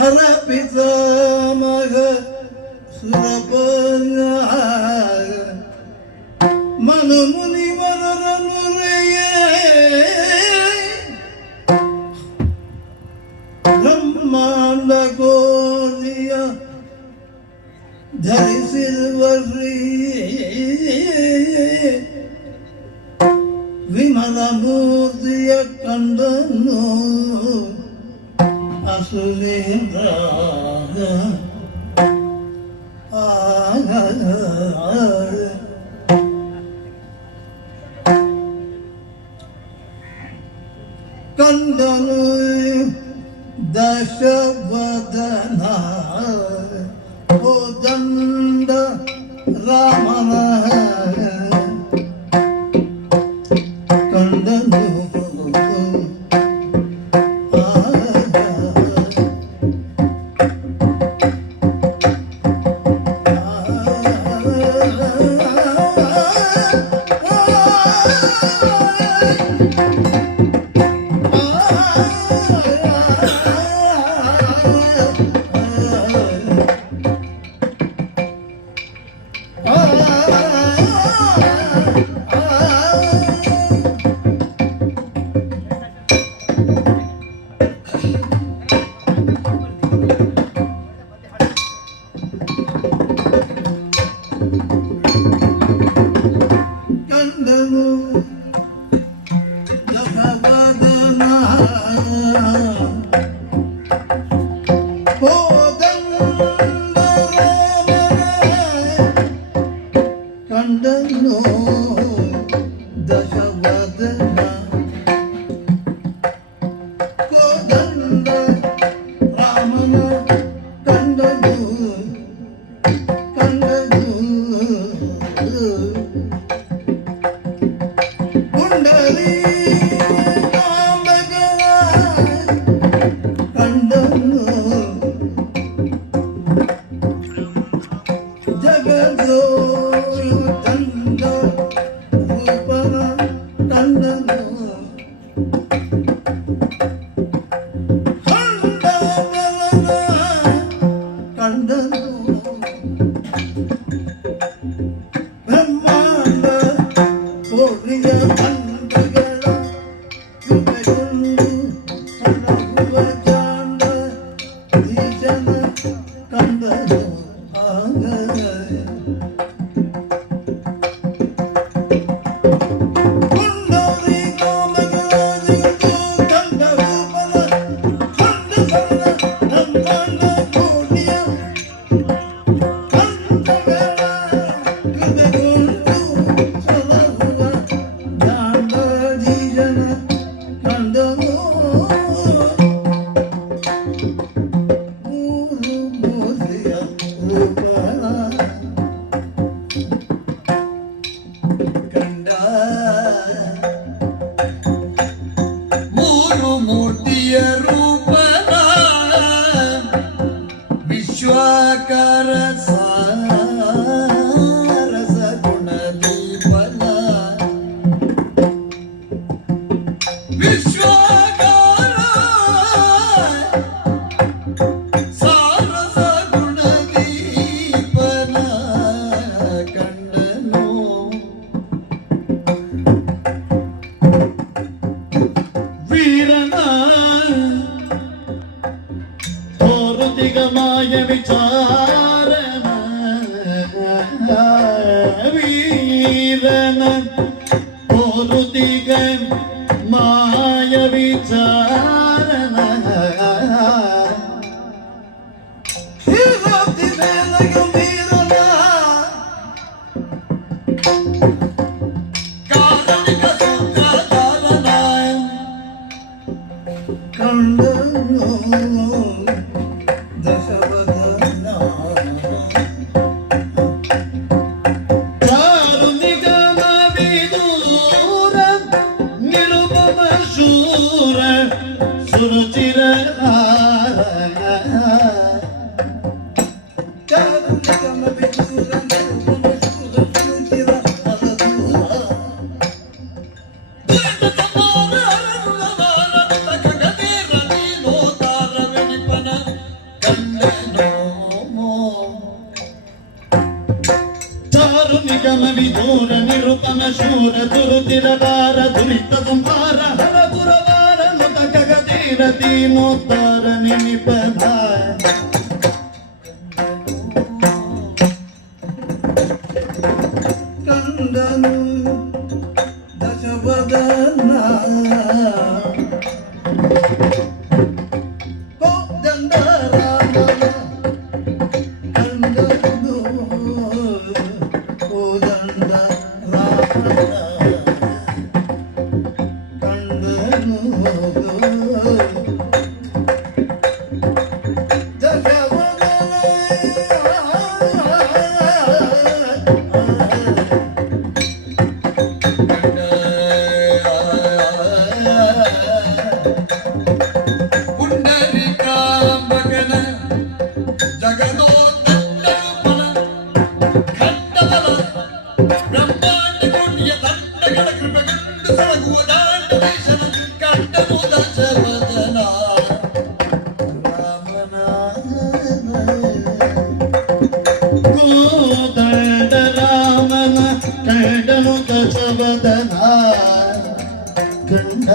ಹರ ಪಿತಾಮಹ ಸುರಪನ ಮನು ಮುನಿವರರ ಮುರೆಯೇ ಬ್ರಹ್ಮಾಂಡ ಗೋಲಿಯ ಧರಿಸಿರುವರಿ ವಿಮಲ ಮೂರ್ತಿಯ ಕಂಡನು ಅಸುರೇಂದ್ರ ಕಂದನು ದಶವದನ ಕೋದಂಡ ರಾಮನ ಕಂದನು ಕಂಡನು ದಶವದನ ಕೋದಂಡ ರಾಮನ ಕಂಡನು ಕಂಡನು ಪುಂಡರಿ ಕಾಂಬಗಳ ಕಂಡನು ಜಗದೋ ಬ್ರಹ್ಮಾಂಡ ಕೋಟಿಯ ಬಂಧಗಳ ಕೃಪೆಗೊಂಡು ಸಲಹುವ ಜಾಂಡ ಈಶನ ಕಂಡನು ಆಗ ವಿಶ್ವಾಕಾರ ಸಾರಸ ಗುಣದೀಪನ ವಿಶ್ವಾಕಾರ ಸಾರಸ ಗುಣದೀಪನ ಕಂಡನು ವೀರನ ದಿಗಮಾಯ ವಿಚಾರನ ವೀರನ ಓರು ದಿಗ ಮಾಯ ವಿಚಾರನ ಗಂಭೀರನ ಕಾರಣಿಕ ಸೂತ್ರಧಾರನ ಕಂಡನು ದಶವದನ ಚಾರು ನಿಗಮ ವಿದೂರ ನಿರುಪಮ ಶೂರ ಸುರುಚಿರ ಚಾರು ನಿಗಮ ವಿದೂರ ನಿರುಪಮ ಶೂರ ಸುರುಚಿರ ಶೂರ ದುರುತಿರಗಾರ ದುರಿತ ಸಂಹಾರ ಹರ ದುರವಾರ ಮುತ ಗಗಧೀರ ದೀನೋತ್ತಾರ ನಿಮಿಪದ ಕಂಡನು ದಶವದನ ಕೋದಂಡ ರಾಮನ ಕಂಡನು ಕೋದಂಡ ರಾಮನ ಕಂಡನು ಕೋದಂಡ ರಾಮನ ಕಂಡನು ದಶವದನ ಕಂಡ